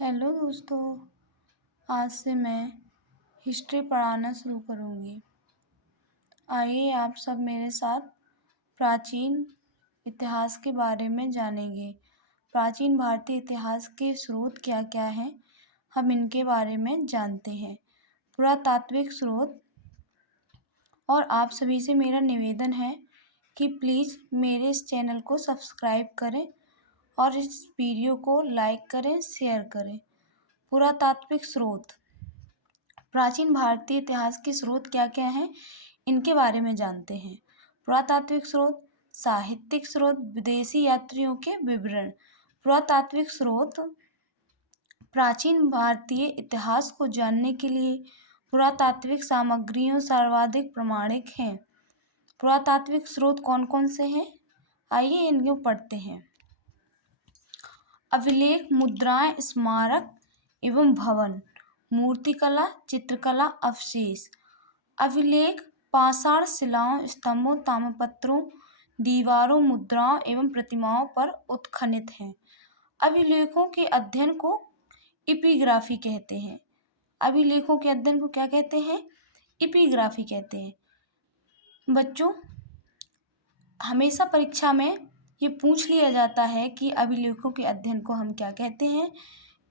Hello दोस्तों, आज से मैं हिस्ट्री पढ़ाना शुरू करूँगी। आइए आप सब मेरे साथ प्राचीन इतिहास के बारे में जानेंगे। प्राचीन भारतीय इतिहास के स्रोत क्या क्या हैं, हम इनके बारे में जानते हैं। पुरातात्विक स्रोत। और आप सभी से मेरा निवेदन है कि प्लीज़ मेरे इस चैनल को सब्सक्राइब करें और इस वीडियो को लाइक करें, शेयर करें। पुरातात्विक स्रोत। प्राचीन भारतीय इतिहास के स्रोत क्या क्या हैं, इनके बारे में जानते हैं। पुरातात्विक स्रोत, साहित्यिक स्रोत, विदेशी यात्रियों के विवरण। पुरातात्विक स्रोत प्राचीन भारतीय इतिहास को जानने के लिए पुरातात्विक सामग्रियों सर्वाधिक प्रामाणिक हैं। पुरातात्विक स्रोत कौन कौन से हैं, आइए इनको पढ़ते हैं। अभिलेख, मुद्राएं, स्मारक एवं भवन, मूर्तिकला, चित्रकला, अवशेष। अभिलेख पाषाण शिलाओं, स्तंभों, ताम्रपत्रों, दीवारों, मुद्राओं एवं प्रतिमाओं पर उत्खनित हैं। अभिलेखों के अध्ययन को एपिग्राफी कहते हैं। अभिलेखों के अध्ययन को क्या कहते हैं? एपिग्राफी कहते हैं। बच्चों, हमेशा परीक्षा में ये पूछ लिया जाता है कि अभिलेखों के अध्ययन को हम क्या कहते हैं,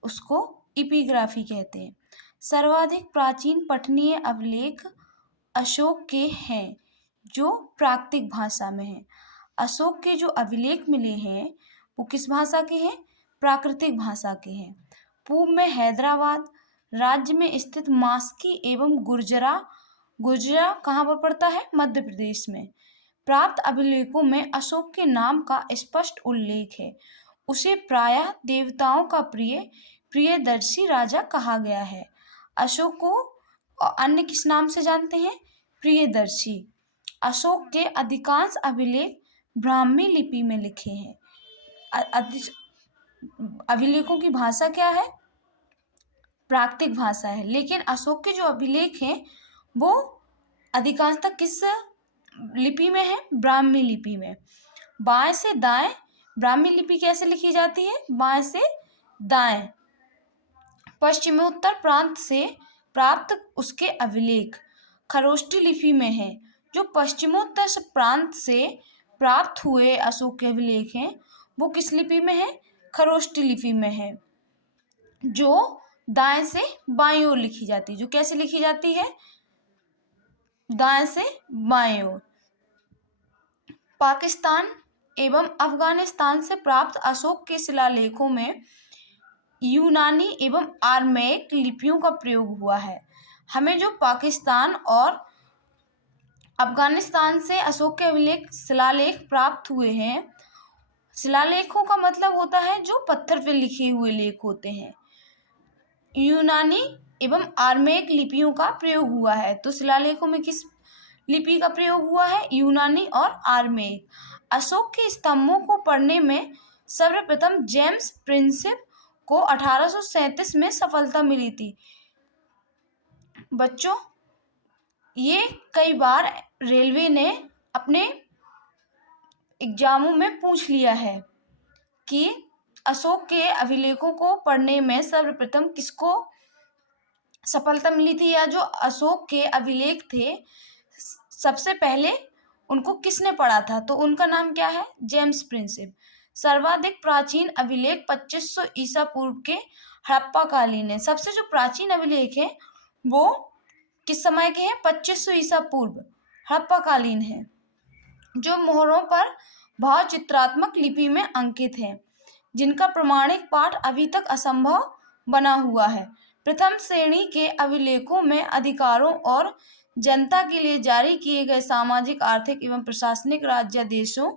उसको एपिग्राफी कहते हैं। सर्वाधिक प्राचीन पठनीय अभिलेख अशोक के हैं, जो प्राकृतिक भाषा में हैं। अशोक के जो अभिलेख मिले हैं वो किस भाषा के हैं? प्राकृतिक भाषा के हैं। पूर्व में हैदराबाद राज्य में स्थित मास्की एवं गुर्जरा कहाँ पर पड़ता है? मध्य प्रदेश में। प्राप्त अभिलेखों में अशोक के नाम का स्पष्ट उल्लेख है। उसे प्रायः देवताओं का प्रियदर्शी राजा कहा गया है। अशोक को अन्य किस नाम से जानते हैं? प्रियदर्शी। अशोक के अधिकांश अभिलेख ब्राह्मी लिपि में लिखे हैं। अभिलेखों की भाषा क्या है? प्राकृतिक भाषा है। लेकिन अशोक के जो अभिलेख हैं वो अधिकांशतः किस लिपि में है? ब्राह्मी लिपि में। बाएं से दाएं ब्राह्मी लिपि कैसे लिखी जाती है? बाएं से दाएं। पश्चिमोत्तर प्रांत से प्राप्त उसके अभिलेख खरोष्टी लिपि में है। जो पश्चिमोत्तर प्रांत से प्राप्त हुए अशोक के अभिलेख हैं वो किस लिपि में है? खरोष्टी लिपि में है, जो दाएं से बाईं ओर लिखी जाती है। जो कैसे लिखी जाती है? दाएं से बाएं ओर। पाकिस्तान एवं अफगानिस्तान से प्राप्त अशोक के शिलालेखों में यूनानी एवं आर्मेयिक लिपियों का प्रयोग हुआ है। हमें जो पाकिस्तान और अफगानिस्तान से अशोक के अभिलेख शिलालेख प्राप्त हुए हैं, शिलालेखों का मतलब होता है जो पत्थर पे लिखे हुए लेख होते हैं। यूनानी एवं आर्मेयिक लिपियों का प्रयोग हुआ है। तो शिलालेखों में किस लिपि का प्रयोग हुआ है? यूनानी और आर्मेयिक। अशोक के स्तंभों को पढ़ने में सर्वप्रथम जेम्स प्रिंसेप को 1837 में सफलता मिली थी। बच्चों, ये कई बार रेलवे ने अपने एग्जामों में पूछ लिया है कि अशोक के अभिलेखों को पढ़ने में सर्वप्रथम किसको सफलता मिली थी, या जो अशोक के अभिलेख थे सबसे पहले उनको किसने पढ़ा था? तो उनका नाम क्या है? James Prinsep. सर्वाधिक प्राचीन अभिलेख 2500 ईसा पूर्व के हड़प्पा कालीन है। सबसे जो प्राचीन अभिलेख है वो किस समय के हैं? 2500 ईसा पूर्व हड़प्पा कालीन है, जो मोहरों पर भाव चित्रात्मक लिपि में अंकित है, जिनका प्रमाणिक पाठ अभी तक असंभव बना हुआ है। प्रथम श्रेणी के अभिलेखों में अधिकारों और जनता के लिए जारी किए गए सामाजिक, आर्थिक एवं प्रशासनिक राज्यादेशों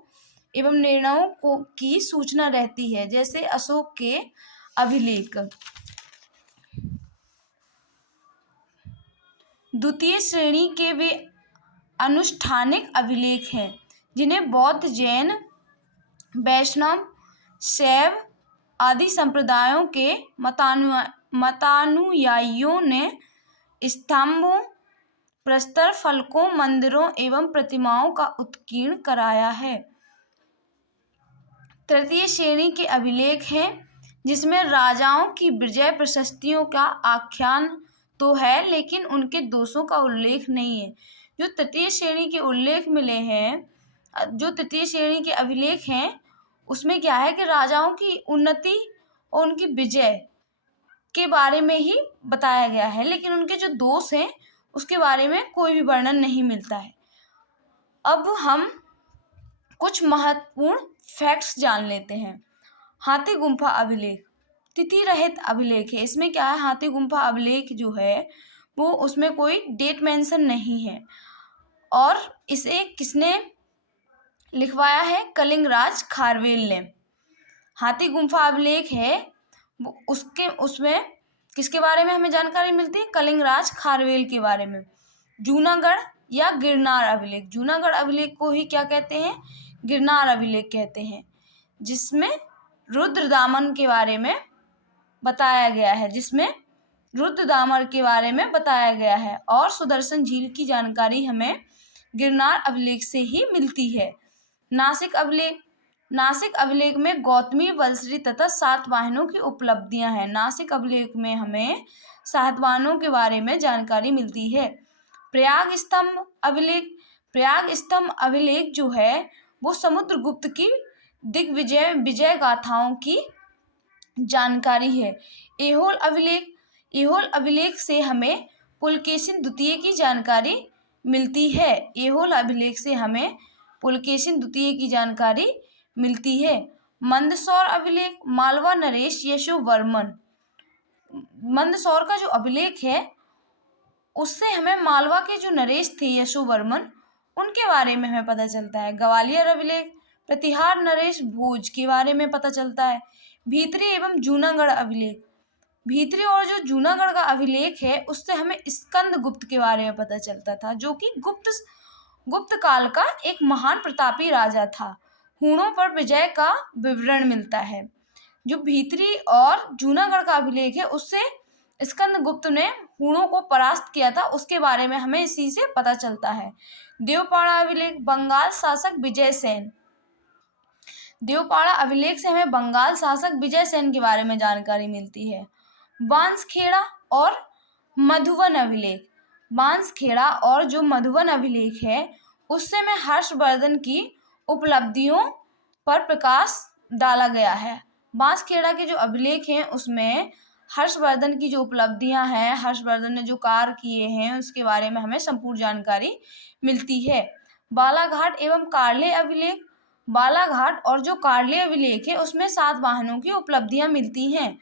एवं निर्णयों की सूचना रहती है, जैसे अशोक के अभिलेख। द्वितीय श्रेणी के वे अनुष्ठानिक अभिलेख हैं, जिन्हें बौद्ध, जैन, वैष्णव, शैव आदि संप्रदायों के मतानुयायियों ने स्तंभों, प्रस्तर फलकों, मंदिरों एवं प्रतिमाओं का उत्कीर्ण कराया है। तृतीय श्रेणी के अभिलेख हैं जिसमें राजाओं की विजय प्रशस्तियों का आख्यान तो है, लेकिन उनके दोषों का उल्लेख नहीं है। जो तृतीय श्रेणी के उल्लेख मिले हैं, जो तृतीय श्रेणी के अभिलेख हैं, उसमें क्या है कि राजाओं की उन्नति और उनकी विजय के बारे में ही बताया गया है, लेकिन उनके जो दोष हैं उसके बारे में कोई भी वर्णन नहीं मिलता है। अब हम कुछ महत्वपूर्ण फैक्ट्स जान लेते हैं। हाथी गुम्फा अभिलेख तिथि रहित अभिलेख है। इसमें क्या है, हाथी गुम्फा अभिलेख जो है वो, उसमें कोई डेट मेंशन नहीं है। और इसे किसने लिखवाया है? कलिंग राज खारवेल ने। हाथी गुम्फा अभिलेख है उसमें किसके बारे में हमें जानकारी मिलती है? कलिंग राज खारवेल के बारे में। जूनागढ़ या गिरनार अभिलेख, जूनागढ़ अभिलेख को ही क्या कहते हैं? गिरनार अभिलेख कहते हैं, जिसमें रुद्रदामन के बारे में बताया गया है, और सुदर्शन झील की जानकारी हमें गिरनार अभिलेख से ही मिलती है। नासिक अभिलेख में गौतमी वंशरी तथा सातवाहनों की उपलब्धियां हैं। नासिक अभिलेख में हमें सातवाहनों के बारे में जानकारी मिलती है। प्रयाग स्तंभ अभिलेख जो है वो समुद्रगुप्त की विजय गाथाओं की जानकारी है। एहोल अभिलेख से हमें पुलकेशिन द्वितीय की जानकारी मिलती है। मंदसौर अभिलेख मालवा नरेश यशोवर्मन, मंदसौर का जो अभिलेख है उससे हमें मालवा के जो नरेश थे यशोवर्मन, उनके बारे में हमें पता चलता है। ग्वालियर अभिलेख प्रतिहार नरेश भोज के बारे में पता चलता है। भीतरी एवं जूनागढ़ अभिलेख, भीतरी और जो जूनागढ़ का अभिलेख है उससे हमें स्कंद गुप्त के बारे में पता चलता था, जो कि गुप्त काल का एक महान प्रतापी राजा था। हूणों पर विजय का विवरण मिलता है। जो भीतरी और जूनागढ़ का अभिलेख है उससे स्कंदगुप्त ने हूणों को परास्त किया था, उसके बारे में हमें इसी से पता चलता है। देवपाड़ा अभिलेख बंगाल शासक विजय सेन, देवपाड़ा अभिलेख से हमें बंगाल शासक विजय सेन के बारे में जानकारी मिलती है। बांसखेड़ा और मधुवन अभिलेख, बांसखेड़ा और जो मधुवन अभिलेख है उससे में हर्षवर्धन की उपलब्धियों पर प्रकाश डाला गया है। बांसखेड़ा के जो अभिलेख हैं उसमें हर्षवर्धन की जो उपलब्धियां हैं, हर्षवर्धन ने जो कार्य किए हैं उसके बारे में हमें संपूर्ण जानकारी मिलती है। बालाघाट एवं कार्ले अभिलेख, बालाघाट और जो कार्ले अभिलेख है उसमें सातवाहनों की उपलब्धियां मिलती हैं।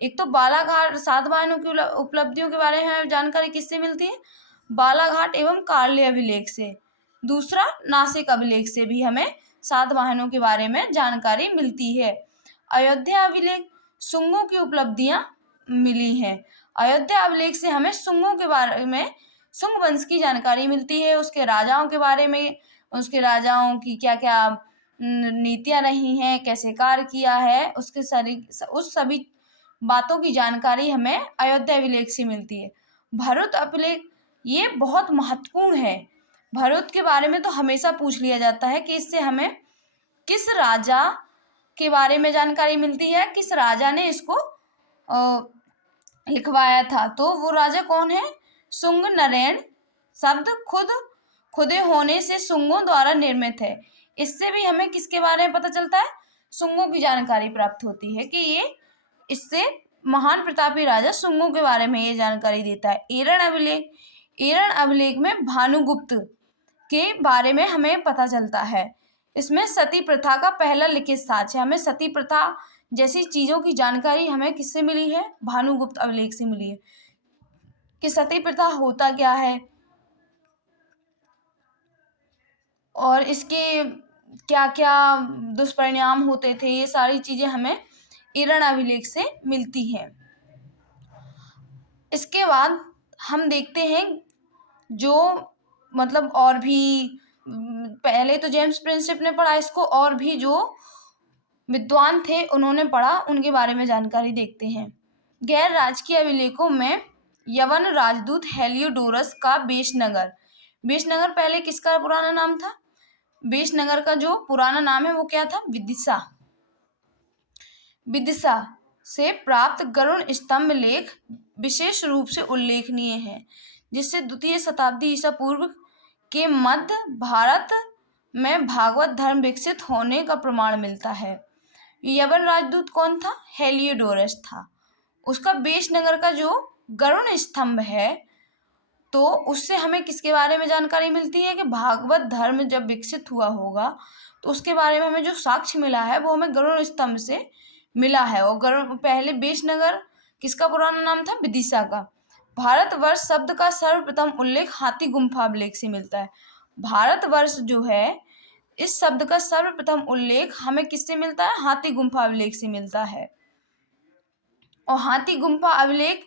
एक तो बालाघाट सातवाहनों की उपलब्धियों के बारे में जानकारी किससे मिलती है? बालाघाट एवं कार्ले अभिलेख से। दूसरा, नासिक अभिलेख से भी हमें सातवाहनों के बारे में जानकारी मिलती है। अयोध्या अभिलेख शुंगों की उपलब्धियां मिली हैं। अयोध्या अभिलेख से हमें शुंगों के बारे में, शुंग वंश की जानकारी मिलती है, उसके राजाओं के बारे में, उसके राजाओं की क्या क्या नीतियां रही हैं, कैसे कार्य किया है, उस सभी बातों की जानकारी हमें अयोध्या अभिलेख से मिलती है। भरूच अभिलेख ये बहुत महत्वपूर्ण है। भरूच के बारे में तो हमेशा पूछ लिया जाता है कि इससे हमें किस राजा के बारे में जानकारी मिलती है, किस राजा ने इसको लिखवाया था। तो वो राजा कौन है? शुंग नरेन। शब्द खुदे होने से शुंगों द्वारा निर्मित है। इससे भी हमें किसके बारे में पता चलता है? शुंगों की जानकारी प्राप्त होती है कि ये, इससे महान प्रतापी राजा शुंगों के बारे में ये जानकारी देता है। एरण अभिलेख में भानुगुप्त के बारे में हमें पता चलता है। इसमें सती प्रथा का पहला लिखित साक्ष्य है। हमें सती प्रथा जैसी चीजों की जानकारी हमें किससे मिली है? भानुगुप्त अभिलेख से मिली है कि सती प्रथा होता क्या है और इसके क्या क्या दुष्परिणाम होते थे, ये सारी चीजें हमें एरण अभिलेख से मिलती हैं। इसके बाद हम देखते हैं जो मतलब और भी, पहले तो जेम्स प्रिंसेप ने पढ़ा इसको, और भी जो विद्वान थे उन्होंने पढ़ा, उनके बारे में जानकारी देखते हैं। गैर राजकीय अभिलेखों में यवन राजदूत हेलियोडोरस का बेशनगर पहले किसका पुराना नाम था? बेशनगर का जो पुराना नाम है वो क्या था? विदिशा। से प्राप्त गरुड़ स्तंभ लेख विशेष रूप से उल्लेखनीय है, जिससे द्वितीय शताब्दी ईसा पूर्व के मध्य भारत में भागवत धर्म विकसित होने का प्रमाण मिलता है। यवन राजदूत कौन था? हेलियोडोरस था। उसका बेशनगर का जो गरुड़ स्तंभ है, तो उससे हमें किसके बारे में जानकारी मिलती है कि भागवत धर्म जब विकसित हुआ होगा तो उसके बारे में हमें जो साक्ष्य मिला है वो हमें गरुड़ स्तंभ से मिला है। और गरुड़ पहले बेशनगर किसका पुराना नाम था? विदिशा का। भारतवर्ष शब्द का सर्वप्रथम उल्लेख हाथी गुम्फा अभिलेख से मिलता है। भारतवर्ष जो है, इस शब्द का सर्वप्रथम उल्लेख हमें किससे मिलता है? हाथी गुम्फा अभिलेख से मिलता है। और हाथी गुम्फा अभिलेख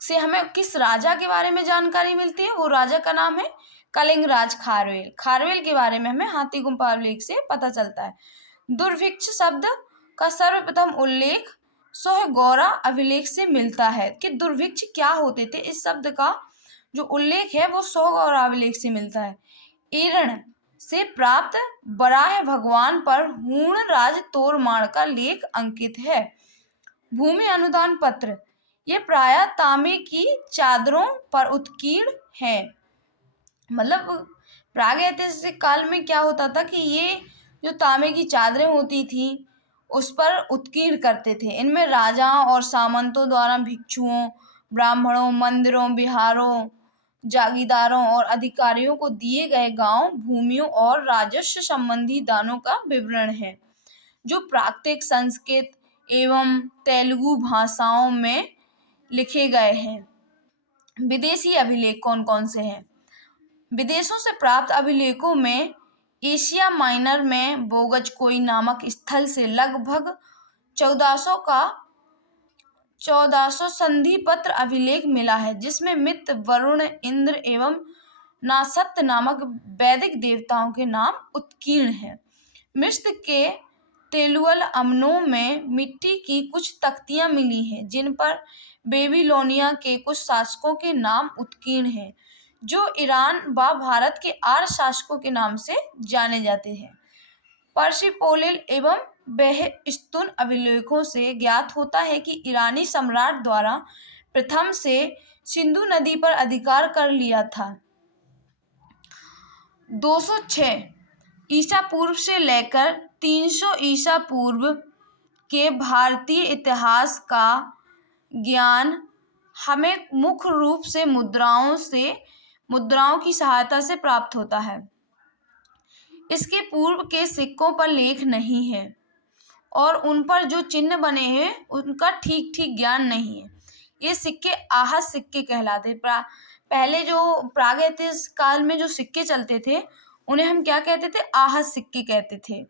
से हमें किस राजा के बारे में जानकारी मिलती है? वो राजा का नाम है कलिंग राज खारवेल। खारवेल के बारे में हमें हाथी गुम्फा अभिलेख से पता चलता है। दुर्भिक्ष शब्द का सर्वप्रथम उल्लेख सोहगौरा अभिलेख से मिलता है कि दुर्भिक्ष क्या होते थे। इस शब्द का जो उल्लेख है वो सोहगौरा अभिलेख से मिलता है। एरण से प्राप्त बराह भगवान पर हूण राज तोरमाण का लेख अंकित है। भूमि अनुदान पत्र ये प्रायः तांबे की चादरों पर उत्कीर्ण है। मतलब प्रागैतिहासिक काल में क्या होता था कि ये जो तांबे की चादरें होती थी उस पर उत्कीर्ण करते थे। इनमें राजाओं और सामंतों द्वारा भिक्षुओं, ब्राह्मणों, मंदिरों, बिहारों, जागीरदारों और अधिकारियों को दिए गए गांव, भूमियों और राजस्व संबंधी दानों का विवरण है, जो प्राकृतिक, संस्कृत एवं तेलुगु भाषाओं में लिखे गए हैं। विदेशी अभिलेख कौन कौन से हैं? विदेशों से प्राप्त अभिलेखों में एशिया माइनर में बोगजकोई नामक स्थल से लगभग 1400 संधि पत्र अभिलेख मिला है, जिसमें मित्र, वरुण, इंद्र एवं नासत्य नामक वैदिक देवताओं के नाम उत्कीर्ण हैं। मिस्र के तेलुअल अमनों में मिट्टी की कुछ तख्तियां मिली हैं, जिन पर बेबीलोनिया के कुछ शासकों के नाम उत्कीर्ण हैं, जो ईरान व भारत के आर्य शासकों के नाम से जाने जाते हैं। पर्सिपोलिस एवं बेहस्तून अभिलेखों से ज्ञात होता है कि ईरानी सम्राट द्वारा प्रथम से सिंधु नदी पर अधिकार कर लिया था। 206 ईसा पूर्व से लेकर 300 ईसा पूर्व के भारतीय इतिहास का ज्ञान हमें मुख्य रूप से मुद्राओं की सहायता से प्राप्त होता है। इसके पूर्व के सिक्कों पर लेख नहीं है और उन पर जो चिन्ह बने हैं उनका ठीक ठीक ज्ञान नहीं है। ये सिक्के आहत सिक्के कहलाते। पहले जो प्रागैतिहासिक काल में जो सिक्के चलते थे उन्हें हम क्या कहते थे? आहत सिक्के कहते थे।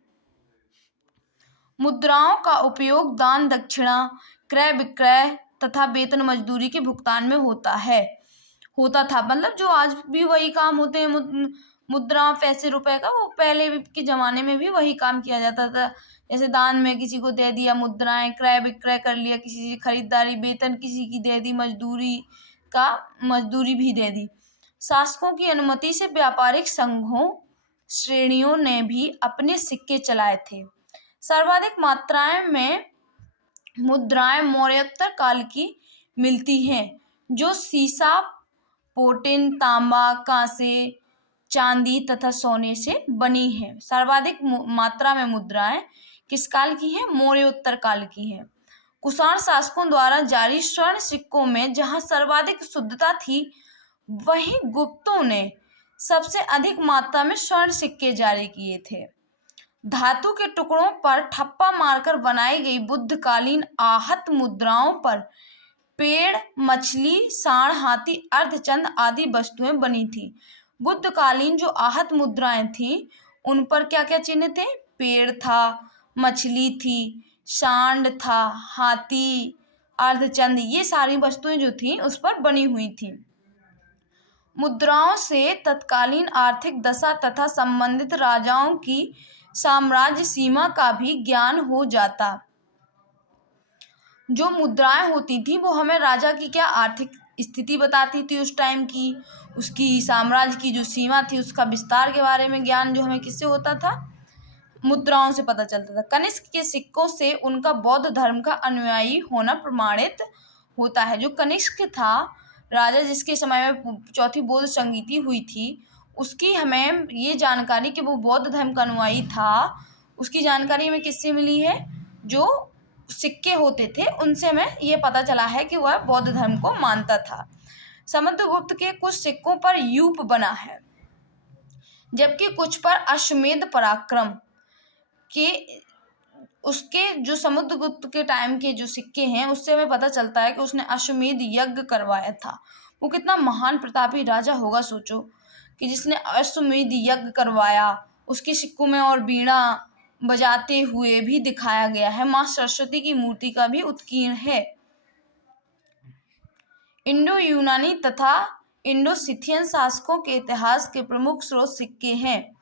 मुद्राओं का उपयोग दान, दक्षिणा, क्रय विक्रय तथा वेतन मजदूरी के भुगतान में होता था। मतलब जो आज भी वही काम होते हैं, मुद्रा, पैसे, रुपए का, वो पहले के जमाने में भी वही काम किया जाता था। जैसे दान में किसी को दे दिया मुद्राएं, क्रय विक्रय कर लिया, किसी से खरीदारी, वेतन किसी की दे दी, मजदूरी भी दे दी। शासकों की अनुमति से व्यापारिक संघों, श्रेणियों ने भी अपने सिक्के चलाए थे। सर्वाधिक मात्राएं में मुद्राएं मौर्योत्तर काल की मिलती हैं, जो सीसा, पोटिन, तांबा, कांसे, चांदी तथा सोने से बनी है। सर्वाधिक मात्रा में मुद्राएं किस काल की हैं? मौर्योत्तर काल की हैं। कुषाण शासकों द्वारा जारी स्वर्ण सिक्कों में जहां सर्वाधिक शुद्धता थी, वहीं गुप्तों ने सबसे अधिक मात्रा में स्वर्ण सिक्के जारी किए थे। धातु के टुकड़ों पर ठप्पा मारकर बनाई गई बुद्धकालीन आहत मुद्राओं पर पेड़, मछली, सांड, हाथी, अर्धचंद्र आदि वस्तुएं बनी थी। बुद्धकालीन जो आहत मुद्राएं थी उन पर क्या क्या चिन्ह थे? पेड़ था, मछली थी, सांड था, हाथी, अर्धचंद्र, ये सारी वस्तुएं जो थी उस पर बनी हुई थी। मुद्राओं से तत्कालीन आर्थिक दशा तथा संबंधित राजाओं की साम्राज्य सीमा का भी ज्ञान हो जाता। जो मुद्राएं होती थी वो हमें राजा की क्या आर्थिक स्थिति बताती थी उस टाइम की, उसकी साम्राज्य की जो सीमा थी उसका विस्तार के बारे में ज्ञान जो हमें किससे होता था? मुद्राओं से पता चलता था। कनिष्क के सिक्कों से उनका बौद्ध धर्म का अनुयायी होना प्रमाणित होता है। जो कनिष्क था राजा, जिसके समय में चौथी बौद्ध संगीति हुई थी, उसकी हमें ये जानकारी कि वो बौद्ध धर्म का अनुयायी था, उसकी जानकारी हमें किससे मिली है? जो सिक्के होते थे उनसे हमें ये पता चला है कि वह बौद्ध धर्म को मानता था। समुद्रगुप्त के कुछ सिक्कों पर यूप बना है, जबकि कुछ पर अश्वमेध पराक्रम के, उसके जो समुद्रगुप्त के टाइम के जो सिक्के हैं उससे हमें पता चलता है कि उसने अश्वमेध यज्ञ करवाया था। वो कितना महान प्रतापी राजा होगा, सोचो कि जिसने अश्वमेध यज्ञ करवाया। उसके सिक्कों में और वीणा बजाते हुए भी दिखाया गया है। माँ सरस्वती की मूर्ति का भी उत्कीर्ण है। इंडो यूनानी तथा इंडो सिथियन शासकों के इतिहास के प्रमुख स्रोत सिक्के हैं।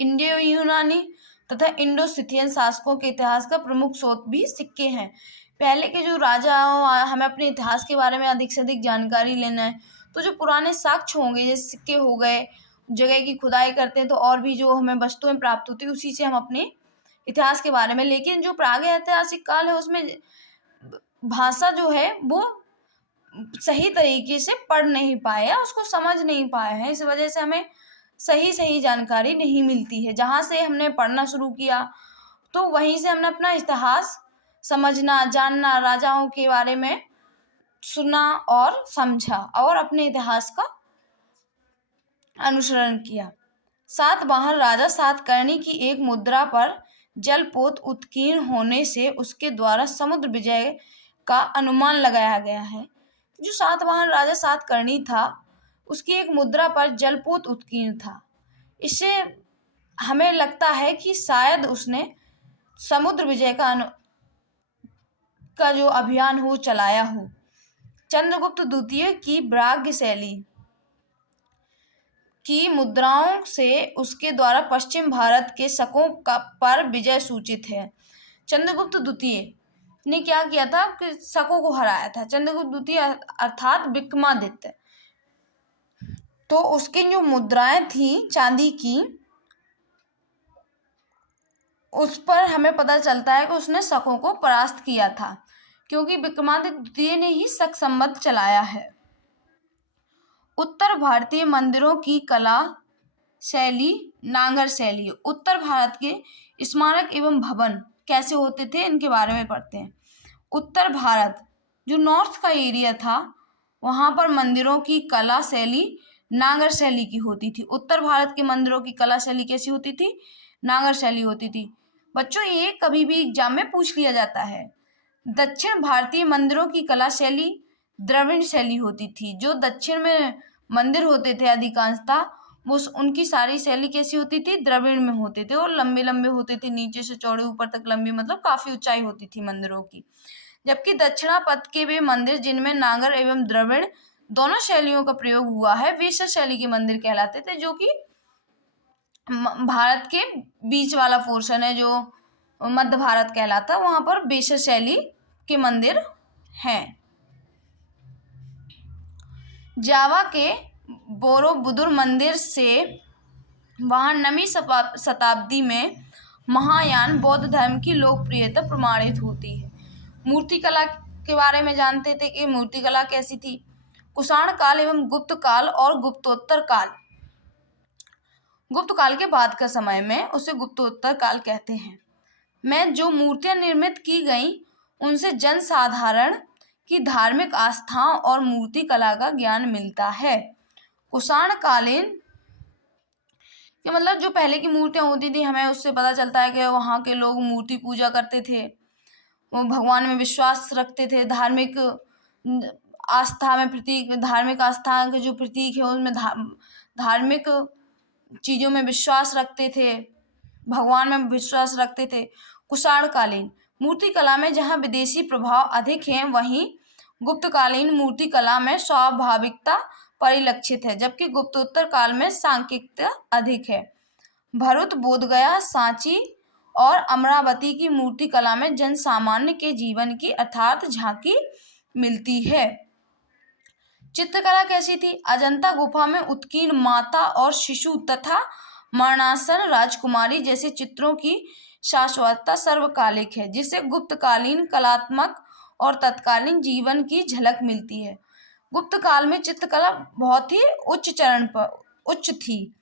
इंडो यूनानी तथा इंडो सिथियन शासकों के इतिहास का प्रमुख स्रोत भी सिक्के हैं। पहले के जो राजा, हमें अपने इतिहास के बारे में अधिक से अधिक जानकारी लेना है तो जो पुराने साक्ष्य होंगे, जैसे सिक्के हो गए, जगह की खुदाई करते हैं तो और भी जो हमें वस्तुएं प्राप्त होती है, उसी से हम अपने इतिहास के बारे में। लेकिन जो प्रागैतिहासिक काल है उसमें भाषा जो है वो सही तरीके से पढ़ नहीं पाए हैं, उसको समझ नहीं पाए हैं। इस वजह से हमें सही जानकारी नहीं मिलती है। जहाँ से हमने पढ़ना शुरू किया तो वहीं से हमने अपना इतिहास समझना, जानना, राजाओं के बारे में सुना और समझा और अपने इतिहास का अनुसरण किया। सातवाहन राजा सातकर्णी की एक मुद्रा पर जलपोत उत्कीर्ण होने से उसके द्वारा समुद्र विजय का अनुमान लगाया गया है। जो सातवाहन राजा सातकर्णी था उसकी एक मुद्रा पर जलपोत उत्कीर्ण था। इससे हमें लगता है कि शायद उसने समुद्र विजय का जो अभियान हो चलाया हो। चंद्रगुप्त द्वितीय की ब्राह्य शैली की मुद्राओं से उसके द्वारा पश्चिम भारत के शकों पर विजय सूचित है। चंद्रगुप्त द्वितीय ने क्या किया था कि शकों को हराया था। चंद्रगुप्त द्वितीय अर्थात विक्रमादित्य, तो उसकी जो मुद्राएं थी चांदी की, उस पर हमें पता चलता है कि उसने शकों को परास्त किया था, क्योंकि विक्रमादित्य द्वितीय ने ही शक संवत चलाया है। उत्तर भारतीय मंदिरों की कला शैली नागर शैली। उत्तर भारत के स्मारक एवं भवन कैसे होते थे इनके बारे में पढ़ते हैं। उत्तर भारत जो नॉर्थ का एरिया था वहाँ पर मंदिरों की कला शैली नागर शैली की होती थी। उत्तर भारत के मंदिरों की कला शैली कैसी होती थी? नागर शैली होती थी। बच्चों ये कभी भी एग्जाम में पूछ लिया जाता है। दक्षिण भारतीय मंदिरों की कला शैली द्रविड़ शैली होती थी। जो दक्षिण में मंदिर होते थे अधिकांशतः वो उनकी सारी शैली कैसी होती थी? द्रविड़ में होते थे और लंबे लंबे होते थे, नीचे से चौड़े ऊपर तक लंबी, मतलब काफी ऊंचाई होती थी मंदिरों की। जबकि दक्षिणापथ के वे मंदिर जिनमें नागर एवं द्रविड़ दोनों शैलियों का प्रयोग हुआ है वेश्य शैली के मंदिर कहलाते थे, जो कि भारत के बीच वाला पोर्शन है जो मध्य भारत कहलाता है, वहां पर वेश्य शैली के मंदिर हैं। जावा के बोरोबुदुर मंदिर से वहां 9वीं शताब्दी में महायान बौद्ध धर्म की लोकप्रियता प्रमाणित होती है। मूर्तिकला के बारे में जानते थे कि मूर्तिकला कैसी थी। कुषाण काल एवं गुप्त काल और गुप्तोत्तर काल। गुप्त काल के बाद का समय में उसे गुप्तोत्तर काल कहते हैं। में जो मूर्तियां निर्मित की गई उनसे जनसाधारण की धार्मिक आस्थाओं और मूर्ति कला का ज्ञान मिलता है। कुषाण कालीन कि मतलब जो पहले की मूर्तियां होती थी हमें उससे पता चलता है कि वहाँ के लोग मूर्ति पूजा करते थे, वो भगवान में विश्वास रखते थे, धार्मिक आस्था में प्रतीक, धार्मिक आस्था के जो प्रतीक है उनमें धार्मिक चीज़ों में विश्वास रखते थे, भगवान में विश्वास रखते थे। कुषाणकालीन मूर्ति कला में जहाँ विदेशी प्रभाव अधिक हैं वहीं गुप्तकालीन मूर्ति कला में स्वाभाविकता परिलक्षित है, जबकि गुप्तोत्तर काल में सांकेतिकता अधिक है। भरूच, बोधगया, सांची और अमरावती की मूर्ति कला में जनसामान्य के जीवन की अर्थात झांकी मिलती है। चित्रकला कैसी थी? अजंता गुफा में उत्कीर्ण माता और शिशु तथा मरणासन, राजकुमारी जैसे चित्रों की शाश्वतता सर्वकालिक है, जिससे गुप्तकालीन कलात्मक और तत्कालीन जीवन की झलक मिलती है। गुप्त काल में चित्रकला बहुत ही उच्च थी।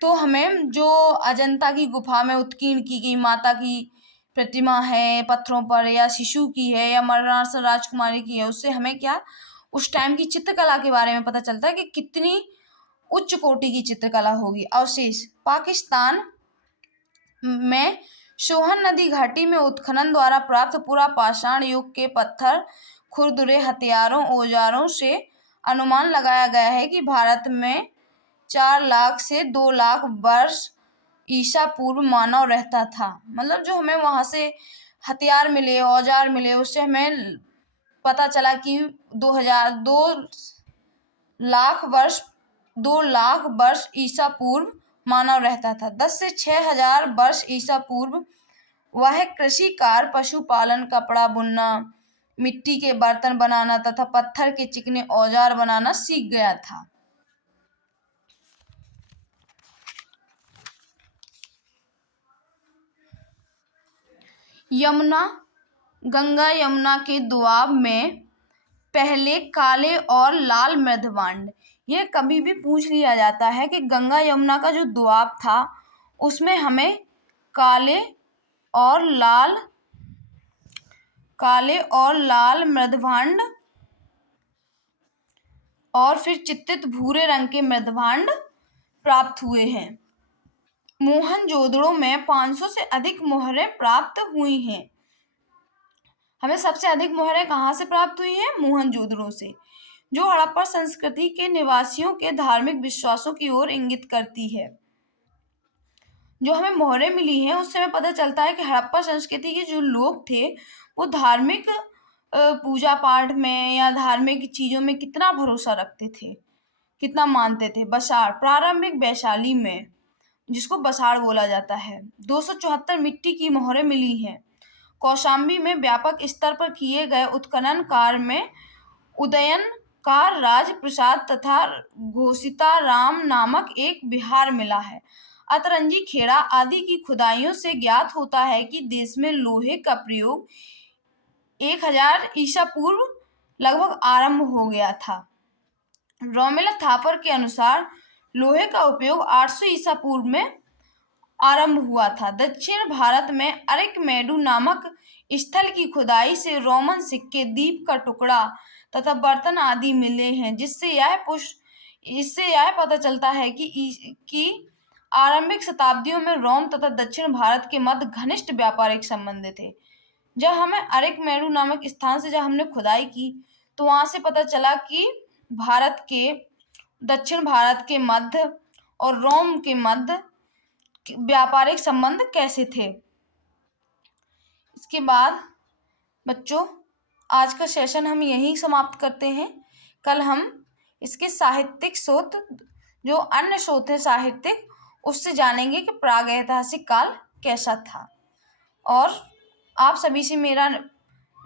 तो हमें जो अजंता की गुफा में उत्कीर्ण की गई माता की प्रतिमा है पत्थरों पर, या शिशु की है, या मरणासन राजकुमारी की है, उससे हमें क्या उस टाइम की चित्रकला के बारे में पता चलता है कि कितनी उच्च कोटि की चित्रकला होगी। अवशेष पाकिस्तान में सोहन नदी घाटी में उत्खनन द्वारा प्राप्त पूरा पाषाण युग के पत्थर, खुरदुरे, हथियारों, औजारों से अनुमान लगाया गया है कि भारत में 4 लाख से 2 लाख वर्ष ईसा पूर्व मानव रहता था। मतलब जो हमें वहां से हथियार मिले, औजार मिले, उससे हमें पता चला कि 2 लाख वर्ष ईसा पूर्व मानव रहता था। 10 से 6,000 वर्ष ईसा पूर्व वह कृषि कार्य, पशुपालन, कपड़ा बुनना, मिट्टी के बर्तन बनाना तथा पत्थर के चिकने औजार बनाना सीख गया था। गंगा यमुना के दोआब में पहले काले और लाल मृदभांड। यह कभी भी पूछ लिया जाता है कि गंगा यमुना का जो दोआब था उसमें हमें काले और लाल मृदभांड और फिर चित्रित भूरे रंग के मृदभांड प्राप्त हुए हैं। मोहनजोदड़ो में 500 से अधिक मोहरें प्राप्त हुई हैं। हमें सबसे अधिक मोहरें कहाँ से प्राप्त हुई हैं? मोहनजोदड़ो से, जो हड़प्पा संस्कृति के निवासियों के धार्मिक विश्वासों की ओर इंगित करती है। जो हमें मोहरें मिली हैं उससे हमें पता चलता है कि हड़प्पा संस्कृति के जो लोग थे वो धार्मिक पूजा पाठ में या धार्मिक चीजों में कितना भरोसा रखते थे, कितना मानते थे। बसाड़ प्रारंभिक वैशाली में, जिसको बसाड़ बोला जाता है, 274 मिट्टी की मोहरें मिली हैं। कौशाम्बी में व्यापक स्तर पर किए गए उत्खनन कार्य में उदयनकार राजप्रसाद तथा घोषिताराम नामक एक विहार मिला है। अतरंजी खेड़ा आदि की खुदाइयों से ज्ञात होता है कि देश में लोहे का प्रयोग 1000 ईसा पूर्व लगभग आरंभ हो गया था। रोमिला थापर के अनुसार लोहे का उपयोग 800 ईसा पूर्व में आरंभ हुआ था। दक्षिण भारत में अरिकमेडु नामक स्थल की खुदाई से रोमन सिक्के, दीप का टुकड़ा तथा बर्तन आदि मिले हैं, इससे यह पता चलता है कि आरंभिक शताब्दियों में रोम तथा दक्षिण भारत के मध्य घनिष्ठ व्यापारिक संबंध थे। जब हमें अरिकमेडु नामक स्थान से जब हमने खुदाई की तो वहां से पता चला कि दक्षिण भारत के मध्य और रोम के मध्य व्यापारिक संबंध कैसे थे। इसके बाद बच्चों आज का सेशन हम यहीं समाप्त करते हैं। कल हम इसके साहित्यिक स्रोत, जो अन्य स्रोत है साहित्यिक, उससे जानेंगे कि प्रागैतिहासिक काल कैसा था। और आप सभी से मेरा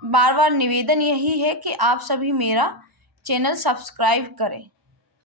बार बार निवेदन यही है कि आप सभी मेरा चैनल सब्सक्राइब करें।